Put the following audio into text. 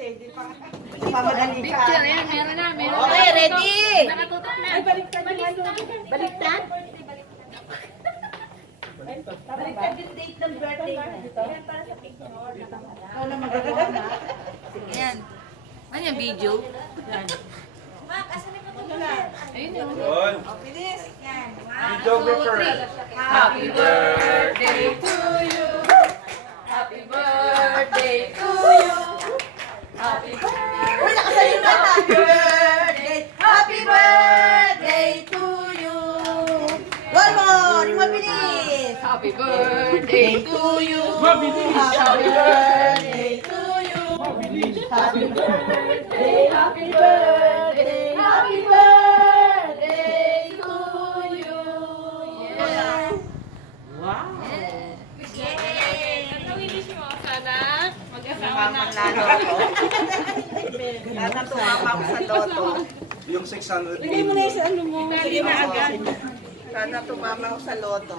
Pamadali ka. Picture yan, meron na, meron na. Okay, ready? Nakatutok na. Ay, baliktad yung ano. Baliktad? Baliktad yung date ng birthday mo. Ikaw na magagawa na. Yan. Ano yung video? Ayun yun. Yun. Videographer. Happy birthday to you. Happy birthday to you. Happy birthday. Uy, nakasalita. Happy birthday. Happy birthday to you. One more. Yung mabilis. Happy birthday to you. Happy birthday to you. Happy birthday. Happy birthday. Happy birthday to you. Yeah. Wow. Ano wish mo? Sana mag-asawa na. Manalo ako. Sana tumama ako sa loto. Yung 600. Bigay mo na yung sa ano mo. Bigay na agad. Sana tumama ako sa loto.